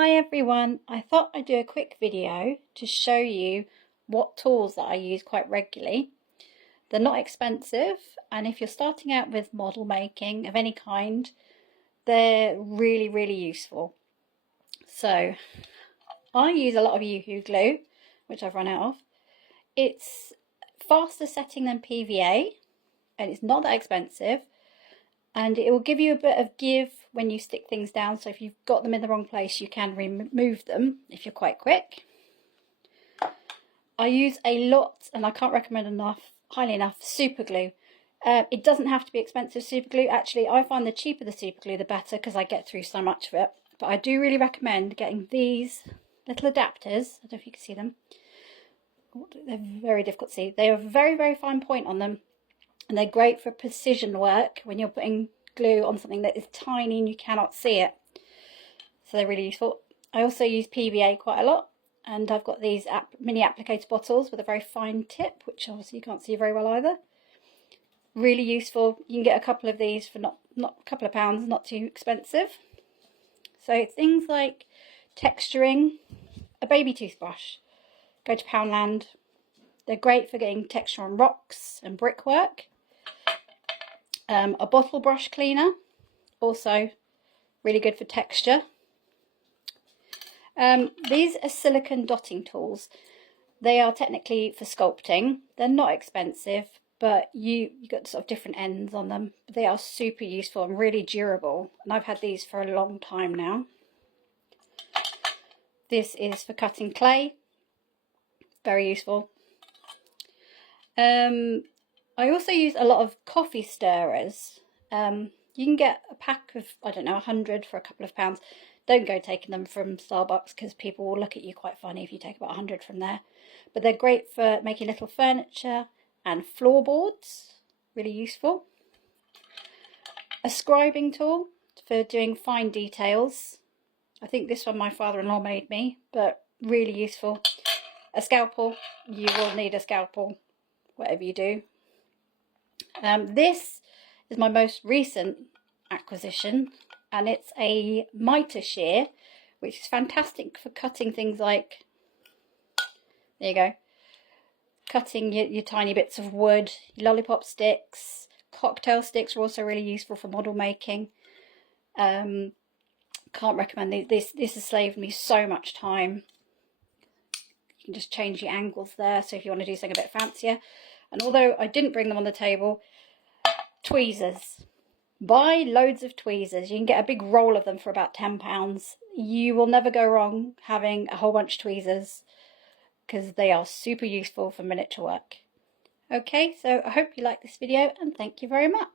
Hi everyone, I thought I'd do a quick video to show you what tools that I use quite regularly. They're not expensive, and if you're starting out with model making of any kind, they're really useful. So I use a lot of Yoo-Hoo glue, which I've run out of. It's faster setting than PVA and it's not that expensive, and it will give you a bit of give when you stick things down, so if you've got them in the wrong place you can remove them if you're quite quick. I use a lot, and I can't recommend highly enough, super glue. It doesn't have to be expensive super glue. Actually, I find the cheaper the super glue the better because I get through so much of it. But I do really recommend getting these little adapters. I don't know if you can see them. They're very difficult to see. They have a very fine point on them, and they're great for precision work when you're putting glue on something that is tiny and you cannot see it. So they're really useful. I also use PVA quite a lot, and I've got these mini applicator bottles with a very fine tip, which obviously you can't see very well either. Really useful. You can get a couple of these for not a couple of pounds, not too expensive. So things like texturing, a baby toothbrush, go to Poundland. They're great for getting texture on rocks and brickwork. A bottle brush cleaner, also really good for texture. These are silicone dotting tools. They are technically for sculpting. They're not expensive, but you got sort of different ends on them. They are super useful and really durable, and I've had these for a long time now. This is for cutting clay, very useful. I also use a lot of coffee stirrers. You can get a pack of, I don't know, 100 for a couple of pounds. Don't go taking them from Starbucks because people will look at you quite funny if you take about 100 from there. But they're great for making little furniture and floorboards, really useful. A scribing tool for doing fine details. I think this one my father-in-law made me, but really useful. A scalpel, you will need a scalpel, whatever you do. This is my most recent acquisition, and it's a miter shear, which is fantastic for cutting things like, there you go, cutting your tiny bits of wood. Lollipop sticks, cocktail sticks are also really useful for model making. Can't recommend these. This has saved me so much time. You can just change the angles there, so if you want to do something a bit fancier. And although I didn't bring them on the table, tweezers. Buy loads of tweezers. You can get a big roll of them for about £10. You will never go wrong having a whole bunch of tweezers because they are super useful for miniature work. Okay, so I hope you like this video, and thank you very much.